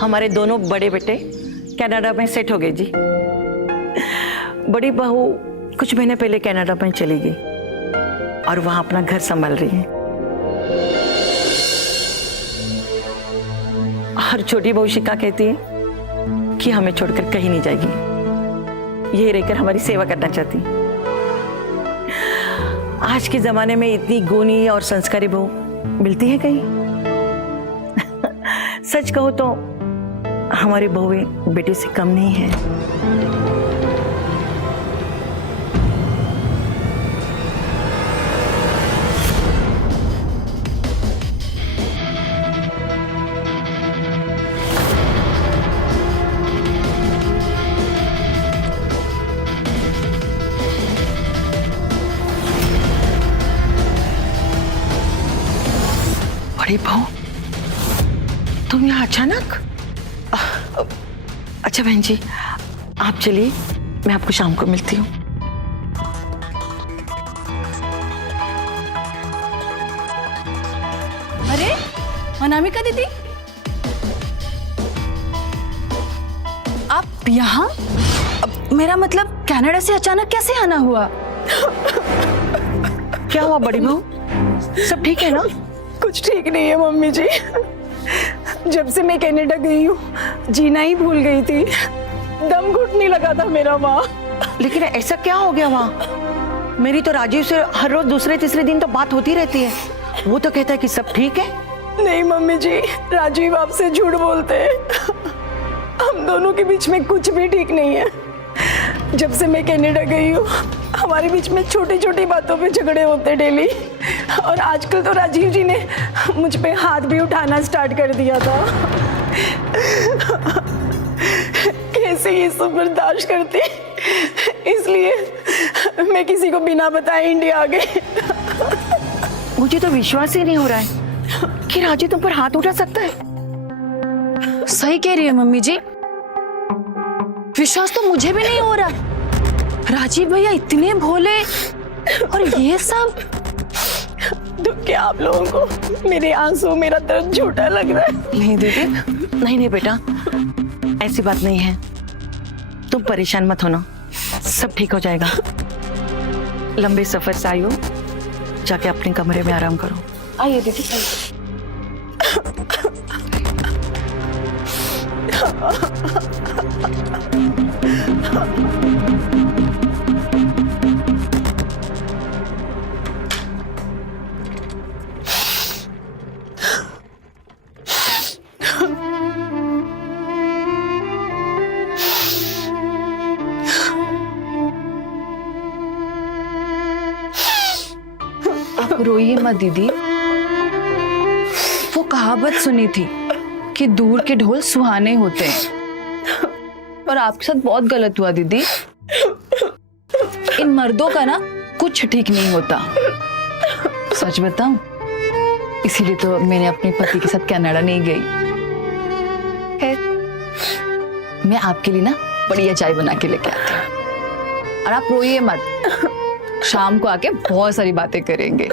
हमारे दोनों बड़े बेटे कनाडा में सेट हो गए जी। बड़ी बहू कुछ महीने पहले कनाडा में चली गई और वहां अपना घर संभाल रही है। और छोटी बहू शिका कहती है कि हमें छोड़कर कहीं नहीं जाएगी, यही रहकर हमारी सेवा करना चाहती। आज के जमाने में इतनी गुणी और संस्कारी बहू मिलती है कहीं? सच कहो तो हमारी बहुएं बेटे से कम नहीं है। बड़ी बहू, तुम यहाँ अचानक? अच्छा बहन जी, आप चलिए, मैं आपको शाम को मिलती हूँ। अरे अनामिका दीदी, आप यहाँ? मेरा मतलब कनाडा से अचानक कैसे आना हुआ? क्या हुआ बड़ी बहू, सब ठीक है ना? कुछ ठीक नहीं है मम्मी जी। जब से मैं कनाडा गई हूँ जीना ही भूल गई थी, दम घुटने लगा था मेरा वहाँ। लेकिन ऐसा क्या हो गया वहाँ? मेरी तो राजीव से हर रोज दूसरे तीसरे दिन तो बात होती रहती है, वो तो कहता है कि सब ठीक है। नहीं मम्मी जी, राजीव आपसे झूठ बोलते हैं। हम दोनों के बीच में कुछ भी ठीक नहीं है। जब से मैं कनाडा गई हूँ हमारे बीच में छोटी छोटी बातों पे झगड़े होते डेली, और आजकल तो राजीव जी ने मुझ पे हाथ भी उठाना स्टार्ट कर दिया था। कैसे ये सब बर्दाश्त करती, इसलिए मैं किसी को बिना बताए इंडिया आ गई। मुझे तो विश्वास ही नहीं हो रहा है कि राजीव तुम पर हाथ उठा सकता है। सही कह रही है मम्मी जी, विश्वास तो मुझे भी नहीं हो रहा। राजीव भैया इतने भोले, और ये सब। तो क्या आप लोगों को मेरे आंसू, मेरा दर्द झूठा लग रहा है? नहीं दीदी, नहीं नहीं बेटा, ऐसी बात नहीं है। तुम परेशान मत होना, सब ठीक हो जाएगा। लंबे सफर से आई हो, जाके अपने कमरे में आराम करो। आइए दीदी। आप रोइए मत दीदी, वो कहावत सुनी थी कि दूर के ढोल सुहाने होते हैं, और आपके साथ बहुत गलत हुआ दीदी। इन मर्दों का ना कुछ ठीक नहीं होता, सच बताऊं, इसीलिए तो मैंने अपने पति के साथ कनाडा नहीं गई। मैं आपके लिए ना बढ़िया चाय बना के लेके आती हूँ, और आप रोइए मत, शाम को आके बहुत सारी बातें करेंगे,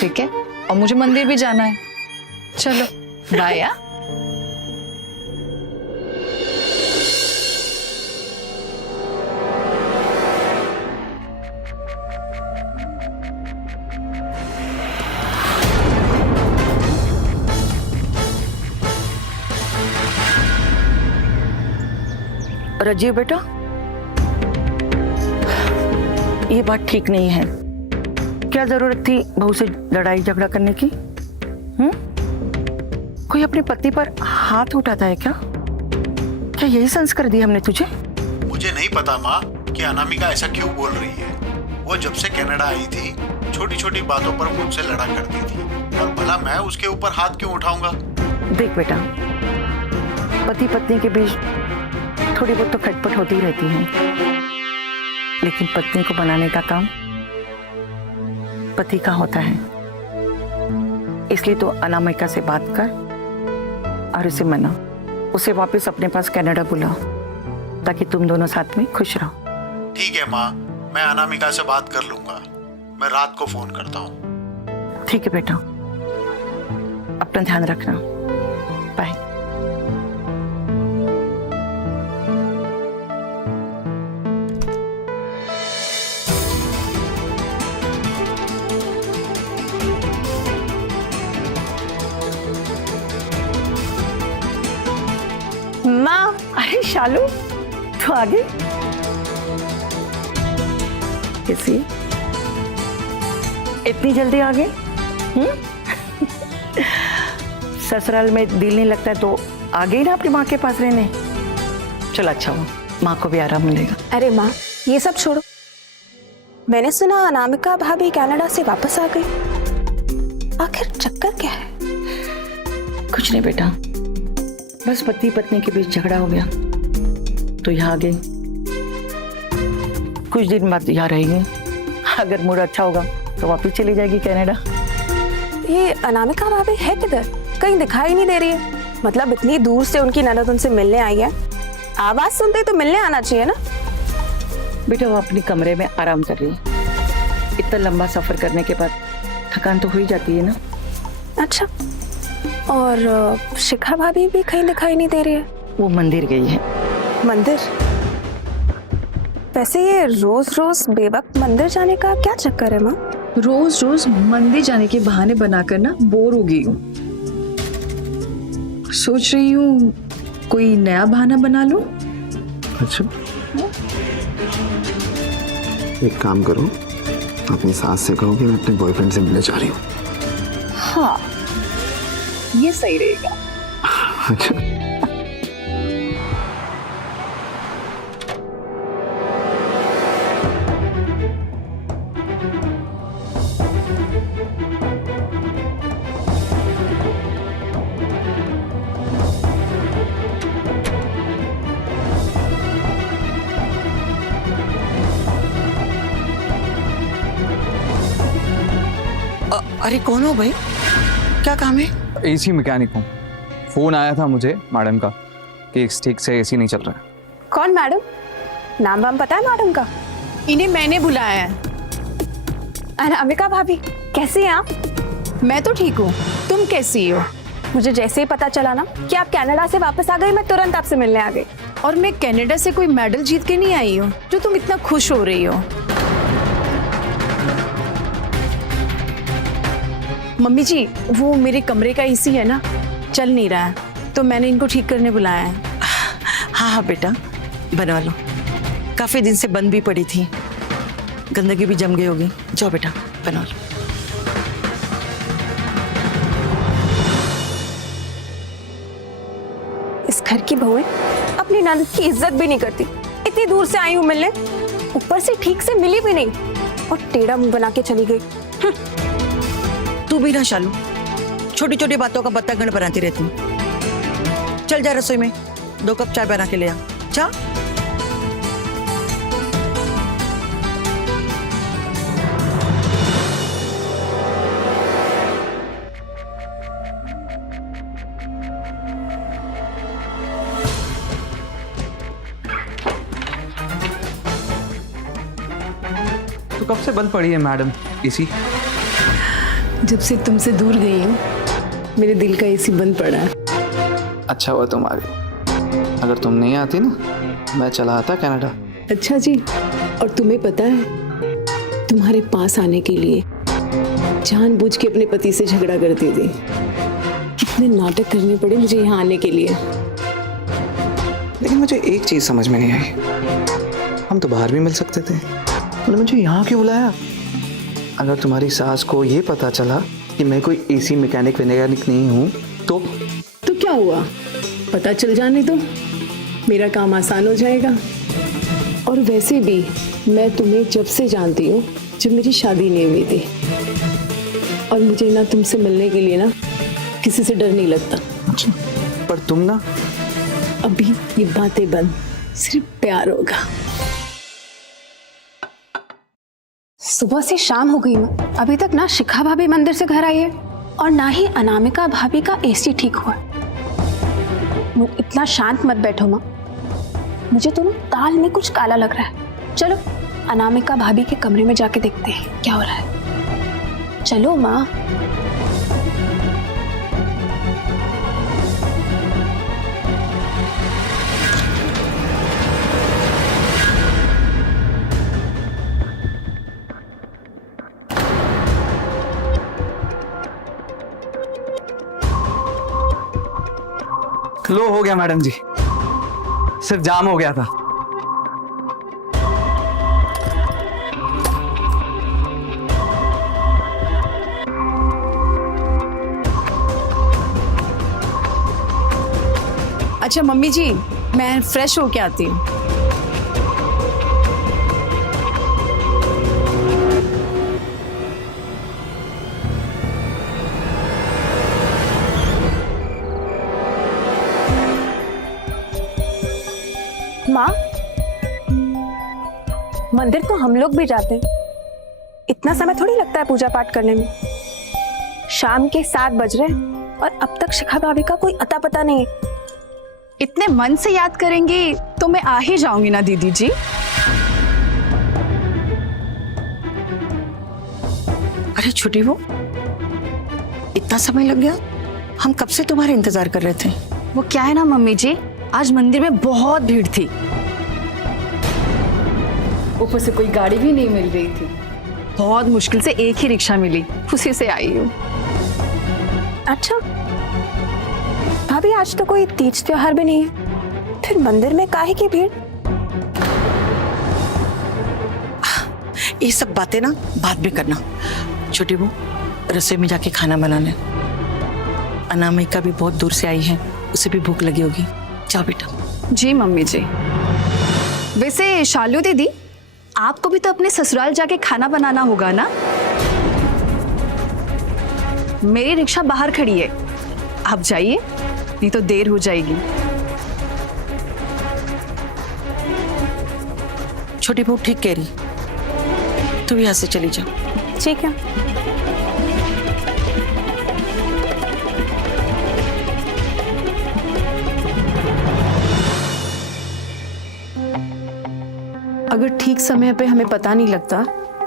ठीक है? और मुझे मंदिर भी जाना है। चलो बाय। यार राजीव बेटा, ये बात ठीक नहीं है। क्या जरूरत थी बहू से लड़ाई झगड़ा करने की? कोई अपने पति पर हाथ उठाता है क्या? क्या यही संस्कार दिया हमने तुझे? मुझे नहीं पता माँ कि अनामिका ऐसा क्यों बोल रही है। वो जब से कनाडा आई थी छोटी छोटी बातों पर मुझसे लड़ा करती थी, और भला मैं उसके ऊपर हाथ क्यों उठाऊंगा? देख बेटा, पति पत्नी के बीच थोड़ी बहुत तो खटपट होती ही रहती है, लेकिन पत्नी को बनाने का काम पति का होता है। इसलिए तो अनामिका से बात कर और उसे मना, उसे वापस अपने पास कनाडा बुला, ताकि तुम दोनों साथ में खुश रहो। ठीक है माँ, मैं अनामिका से बात कर लूंगा। मैं रात को फोन करता हूँ। ठीक है बेटा, अपना ध्यान रखना। बाय। शालू तो आगे कैसी इतनी जल्दी आ गए? ससुराल में दिल नहीं लगता तो आ गई ना अपनी माँ के पास रहने। चलो अच्छा हुआ, माँ को भी आराम मिलेगा। अरे माँ, ये सब छोड़ो। मैंने सुना अनामिका भाभी कनाडा से वापस आ गई। आखिर चक्कर क्या है? कुछ नहीं बेटा, बस पति पत्नी के बीच झगड़ा हो गया तो यहाँ आ गई। कुछ दिन बाद यहाँ रहेगी, अगर मूड अच्छा होगा तो वापस चली जाएगी कनाडा। ये अनामिका भाभी है किधर? कहीं दिखाई नहीं दे रही है। मतलब इतनी दूर से उनकी ननद उनसे मिलने आई है, आवाज सुनते तो मिलने आना चाहिए ना। बेटा वो अपने कमरे में आराम कर रही है। इतना लंबा सफर करने के बाद थकान तो हो ही जाती है ना। अच्छा, और शिखा भाभी भी कहीं दिखाई नहीं दे रही है। वो मंदिर गई है। मंदिर? वैसे ये रोज रोज बेवक्त मंदिर जाने का क्या चक्कर है माँ? रोज रोज मंदिर जाने के बहाने बनाकर ना बोर हो गई हूँ। सोच रही हूँ कोई नया बहाना बना लूं। अच्छा, एक काम करो, अपनी सास से कहो कि मैं अपने बॉयफ्रेंड से मिलने जा रही हूँ। हाँ, ये सही रहेगा। अच्छा, अरे कौन हो भाई, क्या काम है? एसी मैकेनिक हूँ। फोन आया था मुझे मैडम का कि ठीक से एसी नहीं चल रहा है। कौन मैडम? नाम वाम पता है मैडम का? इन्हें मैंने बुलाया है। अनामिका भाभी, कैसी हैं आप? मैं तो ठीक हूँ, तुम कैसी हो? मुझे जैसे ही पता चला ना कि आप कनाडा से वापस आ गई, मैं तुरंत आपसे मिलने आ गई। और मैं कनाडा से कोई मेडल जीत के नहीं आई हूँ जो तुम इतना खुश हो रही हो। मम्मी जी, वो मेरे कमरे का एसी है ना, चल नहीं रहा है, तो मैंने इनको ठीक करने बुलाया है। हाँ हाँ बेटा, बनवा लो। काफी दिन से बंद भी पड़ी थी, गंदगी भी जम गई होगी। जाओ बेटा बनवा लो। इस घर की बहुएं अपनी ननद की इज्जत भी नहीं करती। इतनी दूर से आई हूँ मिलने, ऊपर से ठीक से मिली भी नहीं और टेढ़ा मुंह बना के चली गई। तू भी ना शालू, छोटी छोटी बातों का बत्तखंड बनाती रहती हूँ। चल जा रसोई में 2 कप चाय बना के ले आ। जा। तो कब से बंद पड़ी है मैडम एसी? जब से तुमसे दूर गई हूँ मेरे दिल का एसी बंद पड़ा है। अच्छा हुआ तुम आ गई, अगर तुम नहीं आती ना मैं चला आता कनाडा। अच्छा जी, और तुम्हें पता है तुम्हारे पास आने के लिए जानबूझ के अपने पति से झगड़ा करती थी। कितने नाटक करने पड़े मुझे यहाँ आने के लिए। लेकिन मुझे एक चीज समझ में नहीं आई, हम तो बाहर भी मिल सकते थे, उन्होंने मुझे यहाँ क्यों बुलाया? अगर तुम्हारी सास को ये पता चला कि मैं कोई एसी मैकेनिक नहीं हूँ तो क्या हुआ, पता चल जाने दो, मेरा काम आसान हो जाएगा। और वैसे भी मैं तुम्हें जब से जानती हूँ, जब मेरी शादी नहीं हुई थी, और मुझे ना तुमसे मिलने के लिए ना किसी से डर नहीं लगता। अच्छा, पर तुम ना अभी ये बातें बंद, सिर्फ प्यार होगा। सुबह से शाम हो गई माँ, अभी तक ना शिखा भाभी मंदिर से घर आई है और ना ही अनामिका भाभी का एसी ठीक हुआ। इतना शांत मत बैठो माँ, मुझे तो ना दाल में कुछ काला लग रहा है। चलो अनामिका भाभी के कमरे में जाके देखते हैं क्या हो रहा है। चलो माँ। लो हो गया मैडम जी, सिर्फ जाम हो गया था। अच्छा मम्मी जी, मैं फ्रेश होके आती हूँ। माँ, मंदिर तो हम लोग भी जाते हैं। इतना समय थोड़ी लगता है पूजा पाठ करने में। शाम के 7 बज रहे हैं और अब तक शिखा भाभी का कोई अता पता नहीं है। इतने मन से याद करेंगी तो मैं आ ही जाऊंगी ना दीदी जी। अरे छोटी वो, इतना समय लग गया? हम कब से तुम्हारे इंतजार कर रहे थे। वो क्या है ना मम्मी जी, आज मंदिर में बहुत भीड़ थी, ऊपर से कोई गाड़ी भी नहीं मिल रही थी। बहुत मुश्किल से एक ही रिक्शा मिली, उसी से आई हूँ। अच्छा भाभी, आज तो कोई तीज त्योहार भी नहीं है, फिर मंदिर में काहे की भीड़? ये सब बातें ना बाद में करना। छोटी वो, रसोई में जाके खाना बना ले। अनामिका भी बहुत दूर से आई है, उसे भी भूख लगी होगी। जाओ बेटा। जी मम्मी जी। वैसे शालू दीदी, आपको भी तो अपने ससुराल जाके खाना बनाना होगा ना? मेरी रिक्शा बाहर खड़ी है, आप जाइए, नहीं तो देर हो जाएगी। छोटी बहू ठीक कह रही, तू यहाँ से चली जा। ठीक है। अगर ठीक समय पे हमें पता नहीं लगता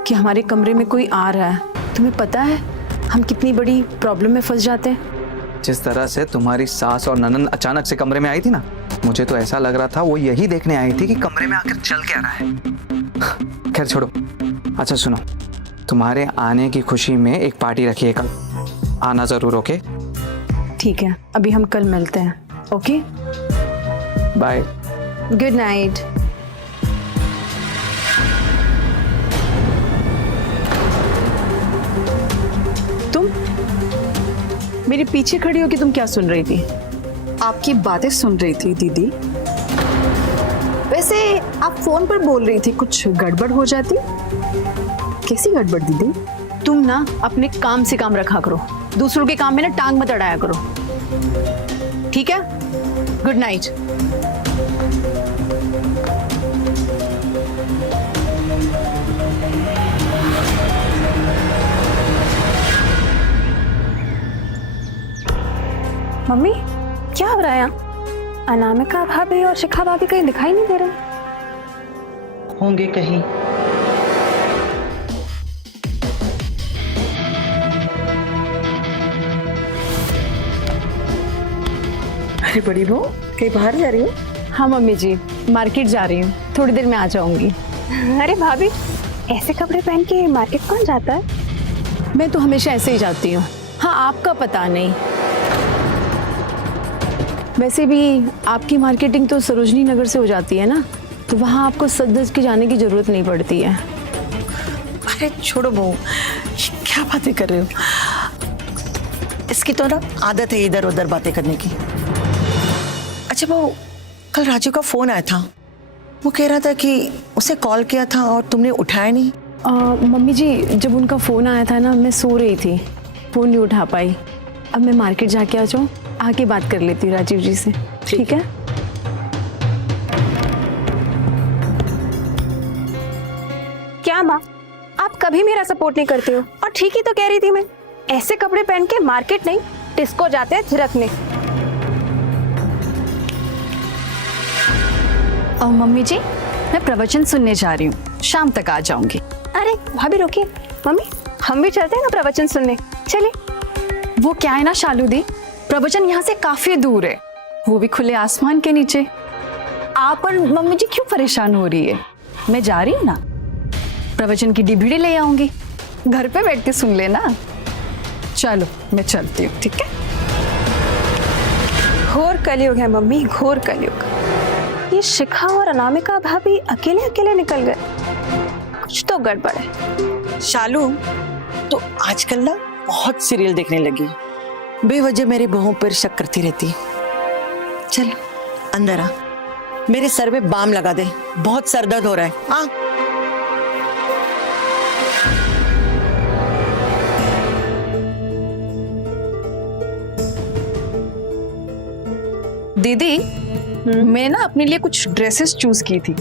कि हमारे कमरे में कोई आ रहा है, तुम्हें पता है हम कितनी बड़ी प्रॉब्लम में फंस जाते हैं। जिस तरह से तुम्हारी सास और ननन अचानक से कमरे में आई थी ना, मुझे तो ऐसा लग रहा था वो यही देखने आई थी कि कमरे में आकर चल क्या रहा है। खैर छोड़ो। अच्छा सुनो, तुम्हारे आने की खुशी में एक पार्टी रखी है कल, आना जरूर। ओके ठीक है, अभी हम कल मिलते हैं। Okay, bye. Good night. तुम मेरे पीछे खड़ी हो कि तुम क्या सुन रही थी? आपकी बातें सुन रही थी दीदी। वैसे आप फोन पर बोल रही थी, कुछ गड़बड़ हो जाती? कैसी गड़बड़ दीदी? तुम ना अपने काम से काम रखा करो, दूसरों के काम में ना टांग मत अड़ाया करो, ठीक है? Good night. मम्मी, क्या हो रहा है यहाँ? अनामिका भाभी और शिखा भाभी कहीं दिखाई नहीं दे रहे। होंगे कहीं। अरे बड़ी बहू, कहीं बाहर जा रही हो? हाँ मम्मी जी, मार्केट जा रही हूँ, थोड़ी देर में आ जाऊंगी। अरे भाभी, ऐसे कपड़े पहन के मार्केट कौन जाता है? मैं तो हमेशा ऐसे ही जाती हूँ। हाँ, आपका पता नहीं। वैसे भी आपकी मार्केटिंग तो सरोजनी नगर से हो जाती है ना, तो वहाँ आपको सज के जाने की जरूरत नहीं पड़ती है। अरे छोड़ो बहू, ये क्या बातें कर रहे हो? इसकी तो ना आदत है इधर उधर बातें करने की। अच्छा बहू, कल राजू का फोन आया था, वो कह रहा था कि उसे कॉल किया था और तुमने उठाया नहीं। मम्मी जी, जब उनका फ़ोन आया था ना, मैं सो रही थी, फ़ोन नहीं उठा पाई। अब मैं मार्केट जाके आ जाऊँ, आके बात कर लेती हूँ राजीव जी से, ठीक है? क्या माँ, आप कभी मेरा सपोर्ट नहीं करते हो। और ठीक ही तो कह रही थी मैं, ऐसे कपड़े पहन के मार्केट नहीं डिस्को जाते हैं थिरकने। और मम्मी जी, मैं प्रवचन सुनने जा रही हूँ, शाम तक आ जाऊंगी। अरे भाभी रुकिए, मम्मी हम भी चलते हैं ना प्रवचन सुनने, चलिए। वो क्या है ना शालू दी, प्रवचन यहाँ से काफी दूर है, वो भी खुले आसमान के नीचे। आप और मम्मी जी क्यों परेशान हो रही है? मैं जा रही हूँ ना, प्रवचन की डीवीडी ले आऊंगी, घर पे बैठ के सुन लेना। चलो मैं चलती हूँ, ठीक है? घोर कलयुग है मम्मी, घोर कलयुग। ये शिखा और अनामिका भाभी अकेले अकेले निकल गए, कुछ तो गड़बड़ है। शालू, तो आजकल ना बहुत सीरियल देखने लगी, बेवजह मेरी बहुओं पर शक करती रहती। चल अंदर आ, मेरे सर में बाम लगा दे, बहुत सर दर्द हो रहा है। आ दीदी, मैं ना अपने लिए कुछ ड्रेसेस चूज की थी,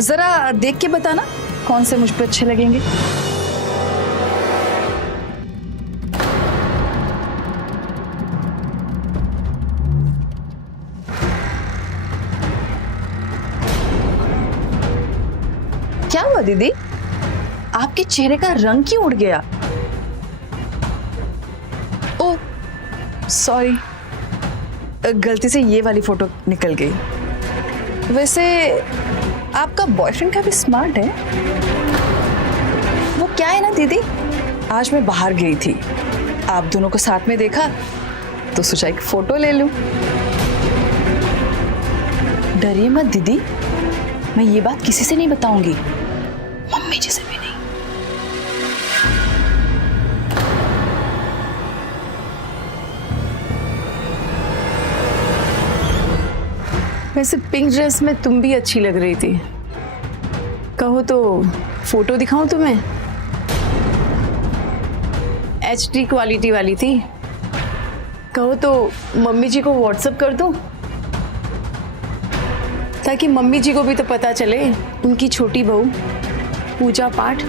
जरा देख के बताना कौन से मुझ पे अच्छे लगेंगे। क्या हुआ दीदी, आपके चेहरे का रंग क्यों उड़ गया? ओह सॉरी, गलती से ये वाली फोटो निकल गई। वैसे आपका बॉयफ्रेंड काफी स्मार्ट है। वो क्या है ना दीदी, आज मैं बाहर गई थी, आप दोनों को साथ में देखा तो सोचा एक फोटो ले लूं। डरिए मत दीदी, मैं ये बात किसी से नहीं बताऊंगी, मम्मी जी से भी नहीं। वैसे पिंक ड्रेस में तुम भी अच्छी लग रही थी, कहो तो फोटो दिखाऊं तुम्हें? HD क्वालिटी वाली थी, कहो तो मम्मी जी को व्हाट्सएप कर दूं, ताकि मम्मी जी को भी तो पता चले उनकी छोटी बहू पूजा पाठ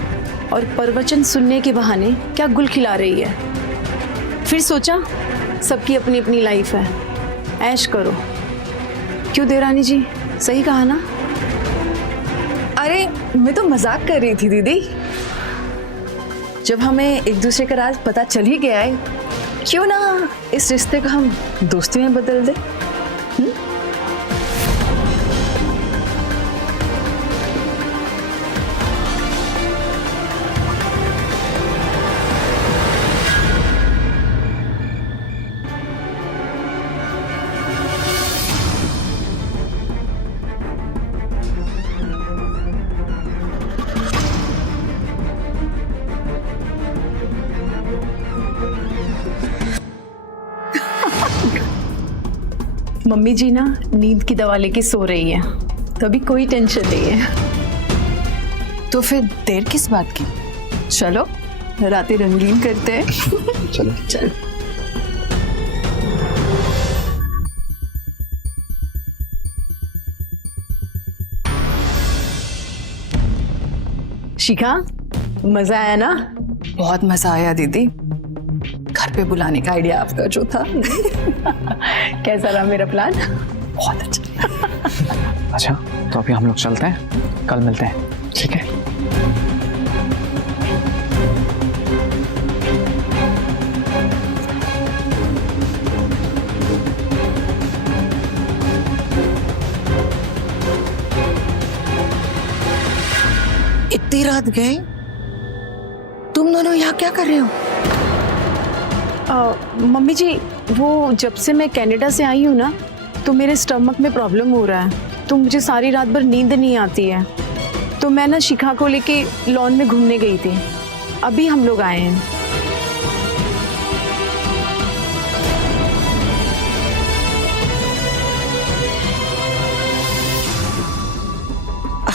और प्रवचन सुनने के बहाने क्या गुल खिला रही है। फिर सोचा सबकी अपनी अपनी लाइफ है, ऐश करो। क्यों देरानी जी, सही कहा ना? अरे मैं तो मजाक कर रही थी दीदी, जब हमें एक दूसरे का राज पता चल ही गया है, क्यों ना इस रिश्ते को हम दोस्ती में बदल दें। मम्मी जी ना नींद की दवा लेके सो रही है, तो अभी कोई टेंशन नहीं है। तो फिर देर किस बात की, चलो रातें रंगीन करते हैं। चलो चल शिखा, मजा आया ना? बहुत मजा आया दीदी, घर पे बुलाने का आइडिया आपका जो था। कैसा रहा मेरा प्लान? बहुत अच्छा। अच्छा तो अभी हम लोग चलते हैं, कल मिलते हैं, ठीक है? इतनी रात गए, तुम दोनों यहाँ क्या कर रहे हो? मम्मी जी, वो जब से मैं कनाडा से आई हूँ ना, तो मेरे स्टमक में प्रॉब्लम हो रहा है, तो मुझे सारी रात भर नींद नहीं आती है। तो मैं ना शिखा को लेके लॉन में घूमने गई थी, अभी हम लोग आए हैं।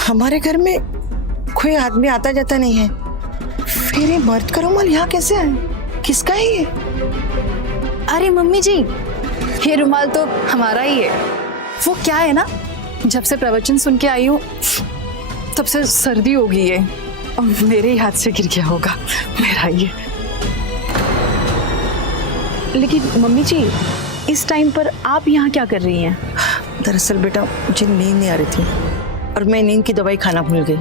हमारे घर में कोई आदमी आता जाता नहीं है, फिर ये मर्द का रुमाल यहाँ कैसे आए? किसका है ये? अरे मम्मी जी, ये रुमाल तो हमारा ही है। वो क्या है ना, जब से प्रवचन सुन के आई हूँ तब से सर्दी हो गई है, और मेरे ही हाथ से गिर गया होगा, मेरा ये। लेकिन मम्मी जी, इस टाइम पर आप यहाँ क्या कर रही हैं? दरअसल बेटा मुझे नींद नहीं आ रही थी, और मैं नींद की दवाई खाना भूल गई,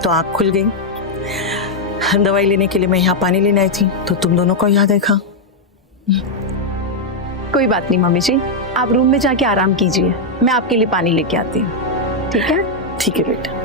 तो आँख खुल गई। दवाई लेने के लिए मैं यहाँ पानी लेने आई थी, तो तुम दोनों को यहाँ देखा। कोई बात नहीं मम्मी जी, आप रूम में जाके आराम कीजिए, मैं आपके लिए पानी लेके आती हूँ। ठीक है? ठीक है बेटा।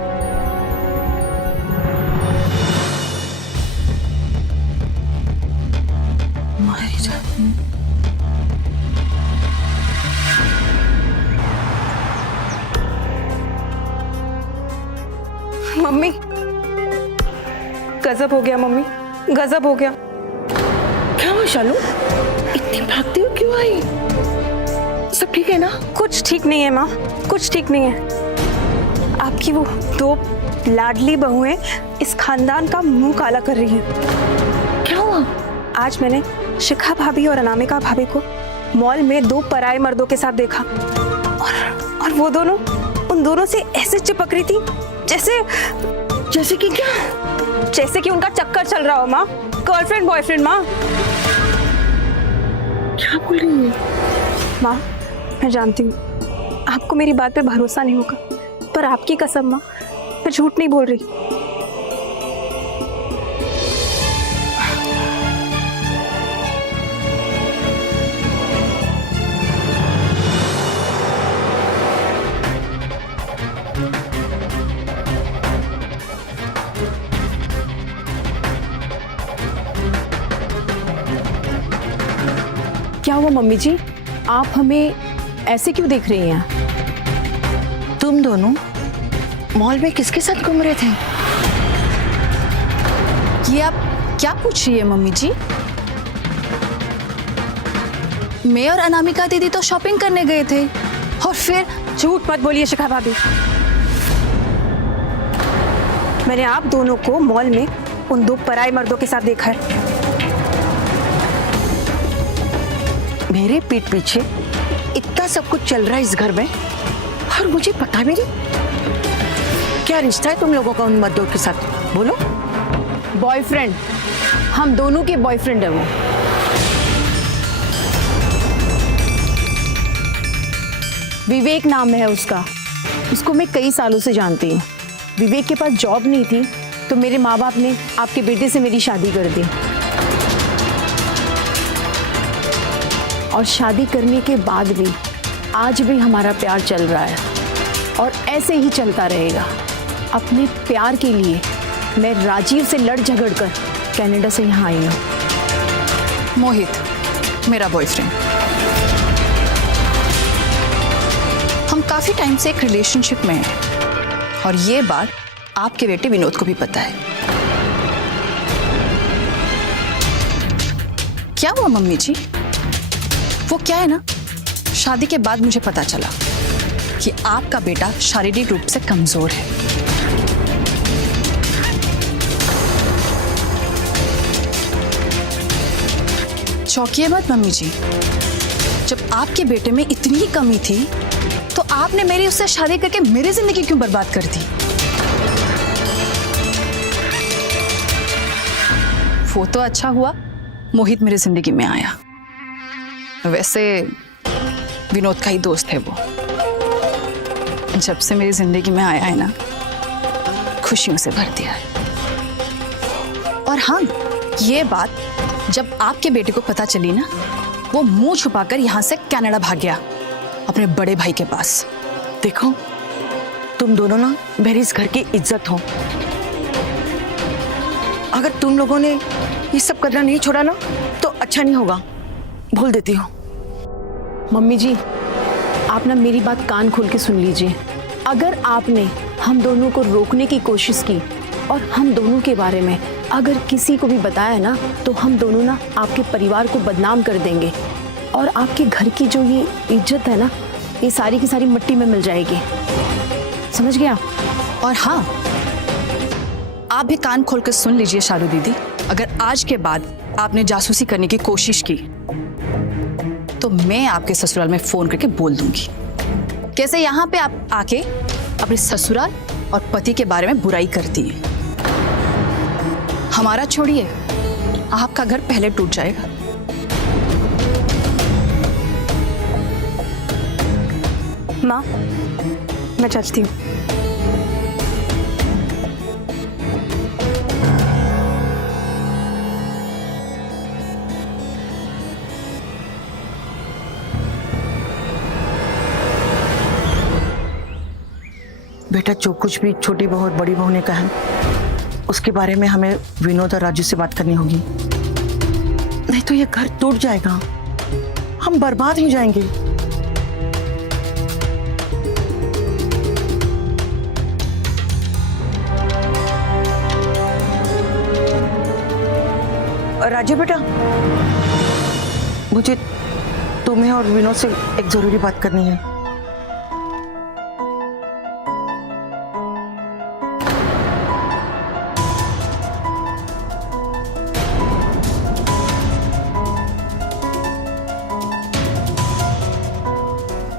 गजब हो गया मम्मी, गजब हो गया। क्या हुआ शालू, इतनी भागती हो क्यों आई? सब ठीक है ना? कुछ ठीक नहीं है माँ, कुछ ठीक नहीं है। आपकी वो दो लाडली बहुएं इस खानदान का मुंह काला कर रही हैं। क्या हुआ? आज मैंने शिखा भाभी और अनामिका भाभी को मॉल में दो पराये मर्दों के साथ देखा और वो दोनों उन दोनों से ऐसे चिपक रही थी जैसे कि क्या? जैसे कि उनका चक्कर चल रहा हो माँ, गर्लफ्रेंड बॉयफ्रेंड। माँ क्या बोल रही है? माँ मैं जानती हूँ आपको मेरी बात पे भरोसा नहीं होगा, पर आपकी कसम माँ, मैं झूठ नहीं बोल रही। क्या हुआ मम्मी जी, आप हमें ऐसे क्यों देख रही हैं? तुम दोनों मॉल में किसके साथ घूम रहे थे? ये आप क्या पूछ रही है मम्मी जी? मैं और अनामिका दीदी तो शॉपिंग करने गए थे और फिर झूठ मत बोलिए शिखा भाभी, मैंने आप दोनों को मॉल में उन दो पराये मर्दों के साथ देखा है। मेरे पीठ पीछे इतना सब कुछ चल रहा है इस घर में और मुझे पता भी नहीं। क्या रिश्ता है तुम लोगों का उन मर्दों के साथ? बोलो। बॉयफ्रेंड, हम दोनों के बॉयफ्रेंड है वो। विवेक नाम है उसका, उसको मैं कई सालों से जानती हूँ। विवेक के पास जॉब नहीं थी तो मेरे माँ बाप ने आपके बेटे से मेरी शादी कर दी, और शादी करने के बाद भी आज भी हमारा प्यार चल रहा है और ऐसे ही चलता रहेगा। अपने प्यार के लिए मैं राजीव से लड़ झगड़ कर कनाडा से यहाँ आई हूँ। मोहित मेरा बॉयफ्रेंड। हम काफी टाइम से एक रिलेशनशिप में हैं और ये बात आपके बेटे विनोद को भी पता है। क्या हुआ मम्मी जी? वो क्या है ना, शादी के बाद मुझे पता चला कि आपका बेटा शारीरिक रूप से कमजोर है। चौंकिए मत मम्मी जी, जब आपके बेटे में इतनी ही कमी थी तो आपने मेरी उससे शादी करके मेरी जिंदगी क्यों बर्बाद कर दी? वो तो अच्छा हुआ मोहित मेरी जिंदगी में आया। वैसे विनोद का ही दोस्त है वो। जब से मेरी जिंदगी में आया है ना, खुशियों से भर दिया है। और हाँ, ये बात जब आपके बेटे को पता चली ना, वो मुंह छुपाकर यहाँ से कनाडा भाग गया अपने बड़े भाई के पास। देखो, तुम दोनों ना मेरी इस घर की इज्जत हो। अगर तुम लोगों ने ये सब करना नहीं छोड़ा ना तो अच्छा नहीं होगा। भूल देती हो। मम्मी जी, आप ना मेरी बात कान खोल के सुन लीजिए। अगर आपने हम दोनों को रोकने की कोशिश की और हम दोनों के बारे में अगर किसी को भी बताया ना, तो हम दोनों ना आपके परिवार को बदनाम कर देंगे और आपके घर की जो ये इज्जत है ना, ये सारी की सारी मिट्टी में मिल जाएगी। समझ गया? और हाँ, आप भी कान खोल कर सुन लीजिए शालू दीदी, अगर आज के बाद आपने जासूसी करने की कोशिश की तो मैं आपके ससुराल में फोन करके बोल दूंगी। कैसे यहाँ पे आप आके अपने ससुराल और पति के बारे में बुराई करती है। हमारा छोड़िए, आपका घर पहले टूट जाएगा। माँ मैं चलती हूँ। बेटा, जो कुछ भी छोटी बहू और बड़ी बहू ने कहा उसके बारे में हमें विनोद और राजू से बात करनी होगी, नहीं तो ये घर टूट जाएगा, हम बर्बाद हो जाएंगे। राजू बेटा, मुझे तुम्हें और विनोद से एक जरूरी बात करनी है।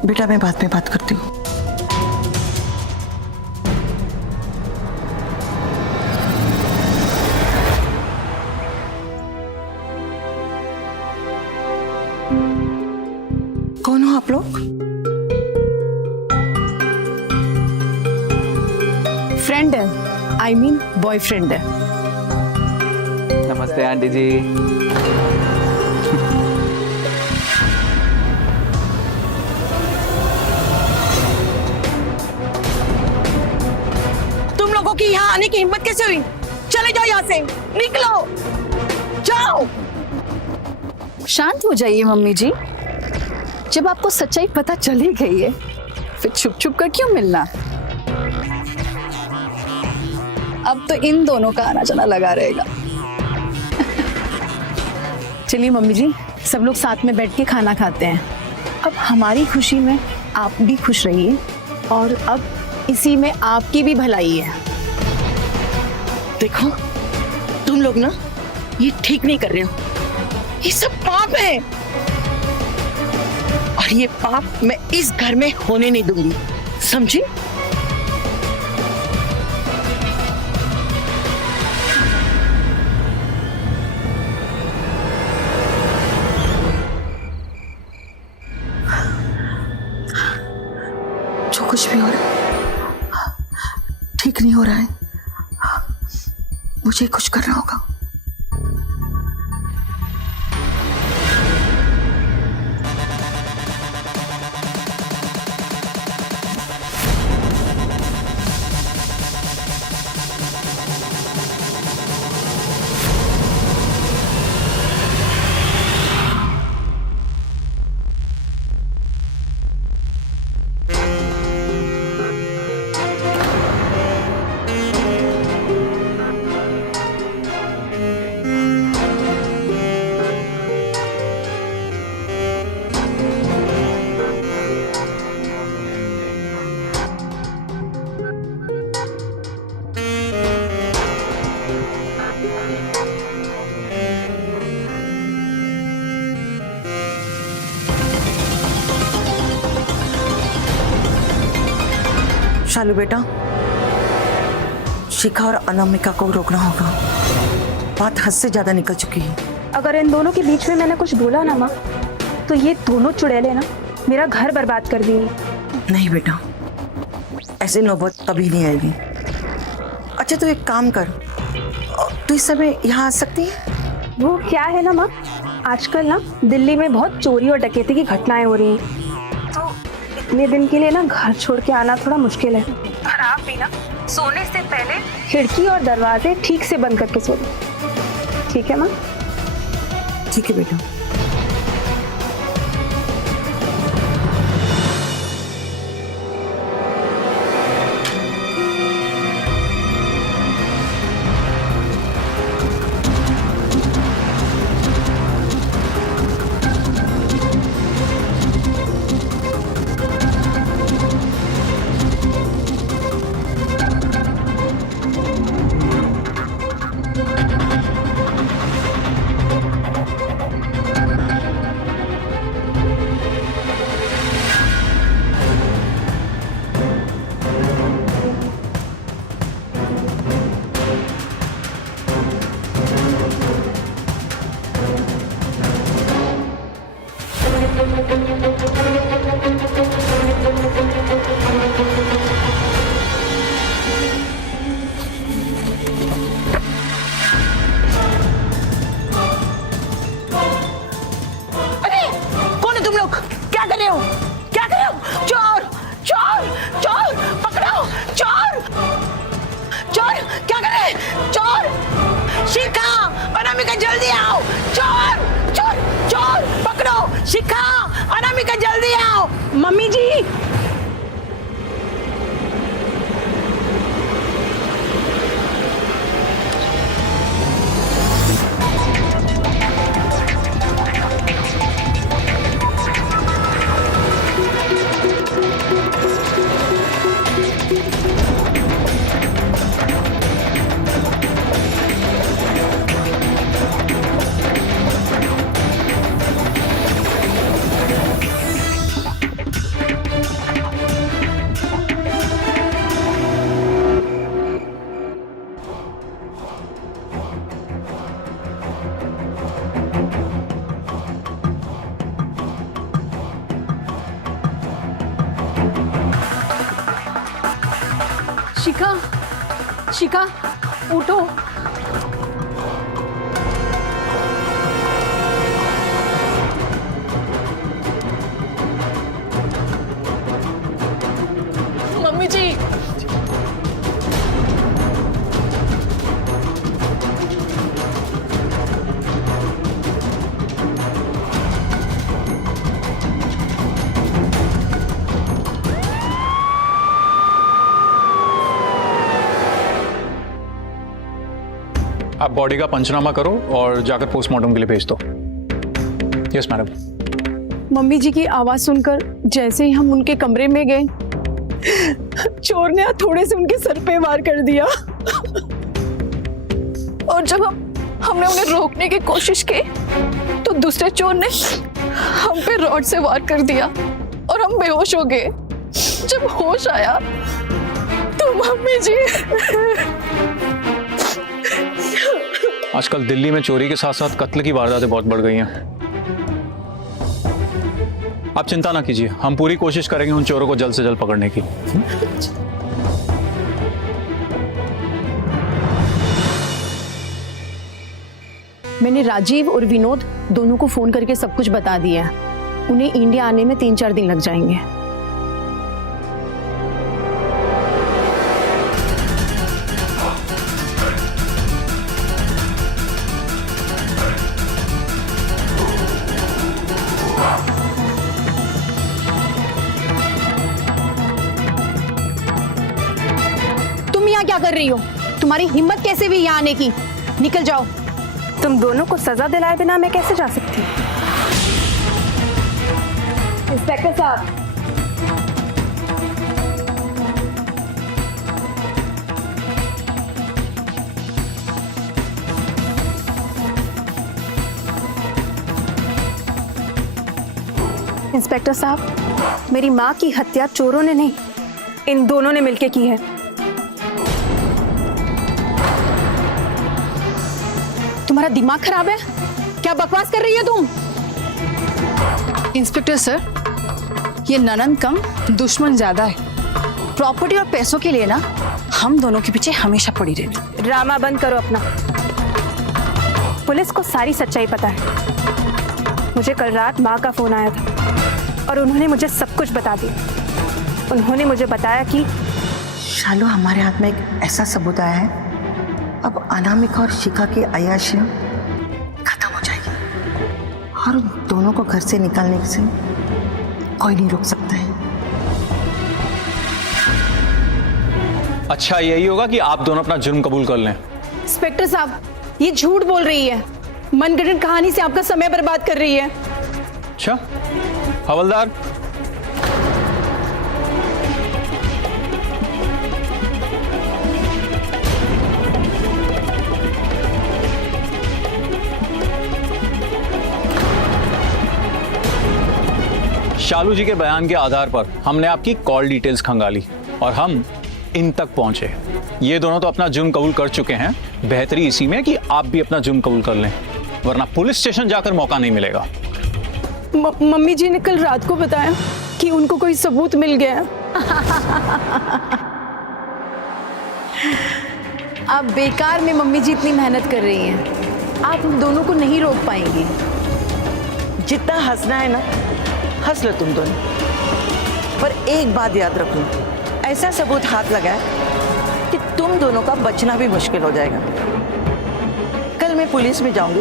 बेटा मैं बाद में बात करती हूँ। कौन हो आप लोग? फ्रेंड है, आई मीन बॉयफ्रेंड है। नमस्ते आंटी जी। तुम लोगों की यहाँ आने की हिम्मत कैसे हुई? चले जाओ यहाँ से, निकलो, जाओ। शांत हो जाइए मम्मी जी। जब आपको सच्चाई पता चल ही गई है, फिर छुप छुप कर क्यों मिलना? अब तो इन दोनों का आना जाना लगा रहेगा। चलिए मम्मी जी, सब लोग साथ में बैठ के खाना खाते हैं। अब हमारी खुशी में आप भी खुश रहिए और अब इसी में आपकी भी भलाई है। देखो तुम लोग ना ये ठीक नहीं कर रहे हो, ये सब पाप है और ये पाप मैं इस घर में होने नहीं दूंगी, समझी? जो कुछ भी हो रहा है ठीक नहीं हो रहा है, मुझे कुछ करना होगा। शालू बेटा, शिखा और अनामिका को रोकना होगा, बात हद से ज्यादा निकल चुकी है। अगर इन दोनों के बीच में मैंने कुछ बोला ना माँ, तो ये दोनों चुड़ैलें ना मेरा घर बर्बाद कर देंगी। नहीं बेटा, ऐसी नौबत कभी नहीं आएगी। अच्छा तो एक काम कर, तू इस समय यहाँ आ सकती है? वो क्या है ना माँ, आजकल ना दिल्ली में बहुत चोरी और डकैती की घटनाएं हो रही हैं, तो इतने दिन के लिए ना घर छोड़ के आना थोड़ा मुश्किल है। और आप भी ना सोने से पहले खिड़की और दरवाजे ठीक से बंद करके सो लो, ठीक है माँ? ठीक है बेटा। जल्दी आओ, चोर चोर चोर पकड़ो, शिखा अनामिका जल्दी आओ। मम्मी जी, शिखा, शिखा, उठो। मम्मी जी, आप बॉडी का पंचनामा करो और जाकर पोस्टमार्टम के लिए भेज दो। Yes madam. मम्मी जी की आवाज सुनकर जैसे ही हम उनके कमरे में गए, चोर ने थोड़े से उनके सर पे वार कर दिया। और जब हमने उन्हें रोकने की कोशिश की तो दूसरे चोर ने हम पे रॉड से वार कर दिया और हम बेहोश हो गए। जब होश आया तो मम्मी जी, आजकल दिल्ली में चोरी के साथ साथ कत्ल की वारदातें बहुत बढ़ गई हैं। आप चिंता ना कीजिए, हम पूरी कोशिश करेंगे उन चोरों को जल्द से जल्द पकड़ने की। मैंने राजीव और विनोद दोनों को फोन करके सब कुछ बता दिया है। उन्हें इंडिया आने में 3-4 दिन लग जाएंगे। तुम यहाँ क्या कर रही हो? तुम्हारी हिम्मत कैसे हुई यहाँ आने की? निकल जाओ। तुम दोनों को सजा दिलाए बिना मैं कैसे जा सकती हूँ? इंस्पेक्टर साहब, इंस्पेक्टर साहब, मेरी माँ की हत्या चोरों ने नहीं, इन दोनों ने मिलकर की है। तुम्हारा दिमाग खराब है? क्या बकवास कर रही है तुम? इंस्पेक्टर सर, ये ननंद कम दुश्मन ज्यादा है। प्रॉपर्टी और पैसों के लिए ना हम दोनों के पीछे हमेशा पड़ी रहती। ड्रामा बंद करो अपना। पुलिस को सारी सच्चाई पता है। मुझे कल रात माँ का फोन आया था और उन्होंने मुझे सब कुछ बता दिया। उन्होंने मुझे बताया कि शालू, हमारे हाथ में एक ऐसा सबूत आया है, अब अनामिका और शिखा की अय्याशियां खत्म हो जाएगी और उन दोनों को घर से निकालने से कोई नहीं रोक सकता है। अच्छा, यही होगा कि आप दोनों अपना जुर्म कबूल कर लें। इंस्पेक्टर साहब, ये झूठ बोल रही है। मनगढ़ंत कहानी से आपका समय बर्बाद कर रही है। अच्छा हवलदार, शालू जी के बयान के आधार पर हमने आपकी कॉल डिटेल्स खंगाली और हम इन तक पहुंचे। ये दोनों तो अपना जुर्म कबूल कर चुके हैं। बेहतरी इसी में कि आप भी अपना जुर्म कबूल कर लें, वरना पुलिस स्टेशन जाकर मौका नहीं मिलेगा। मम्मी जी ने कल रात को बताया कि उनको कोई सबूत मिल गया। अब बेकार में मम्मी जी इतनी मेहनत कर रही हैं। आप हम दोनों को नहीं रोक पाएंगी। जितना हंसना है ना, हंस लो तुम दोनों, पर एक बात याद रखो, ऐसा सबूत हाथ लगाए कि तुम दोनों का बचना भी मुश्किल हो जाएगा। कल मैं पुलिस में जाऊंगी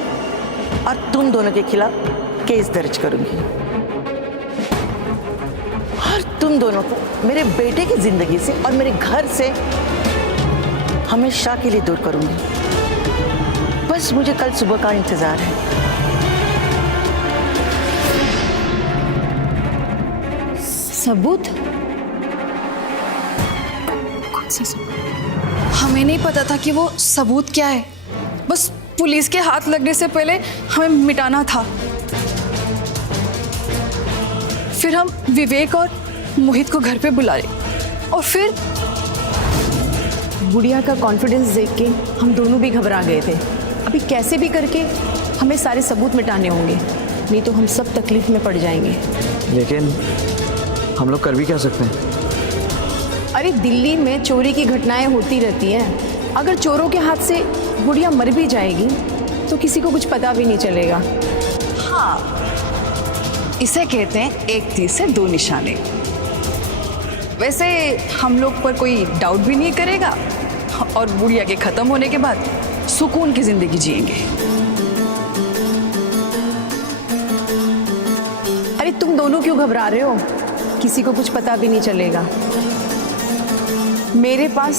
और तुम दोनों के खिलाफ केस दर्ज करूंगी और तुम दोनों को मेरे बेटे की जिंदगी से और मेरे घर से हमेशा के लिए दूर करूंगी। बस मुझे कल सुबह का इंतजार है। सबूत? कौन सा सबूत? हमें नहीं पता था कि वो सबूत क्या है। बस पुलिस के हाथ लगने से पहले हमें मिटाना था। फिर हम विवेक और मोहित को घर पे बुलाए और फिर गुड़िया का कॉन्फिडेंस देख के हम दोनों भी घबरा गए थे। अभी कैसे भी करके हमें सारे सबूत मिटाने होंगे, नहीं तो हम सब तकलीफ में पड़ जाएंगे। लेकिन हम लोग कर भी क्या सकते हैं? अरे दिल्ली में चोरी की घटनाएं होती रहती हैं। अगर चोरों के हाथ से गुड़िया मर भी जाएगी तो किसी को कुछ पता भी नहीं चलेगा। इसे कहते हैं एक तीर से दो निशाने। वैसे हम लोग पर कोई डाउट भी नहीं करेगा और बुढ़िया के खत्म होने के बाद सुकून की जिंदगी जिएंगे। अरे तुम दोनों क्यों घबरा रहे हो? किसी को कुछ पता भी नहीं चलेगा। मेरे पास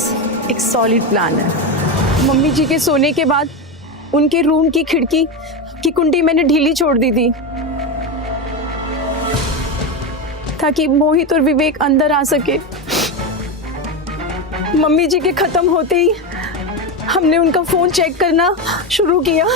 एक सॉलिड प्लान है। मम्मी जी के सोने के बाद उनके रूम की खिड़की की कुंडी मैंने ढीली छोड़ दी थी ताकि मोहित और विवेक अंदर आ सके। मम्मी जी के खत्म होते ही हमने उनका फोन चेक करना शुरू किया।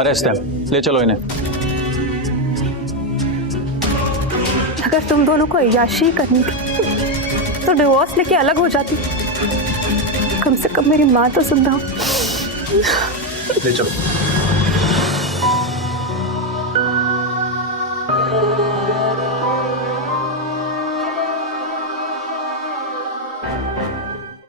अरेस्ट है, ले चलो इन्हें। अगर तुम दोनों को अय्याशी करनी थी तो डिवोर्स लेके अलग हो जाती। कम से कम मेरी माँ तो सुनता। ले चलो।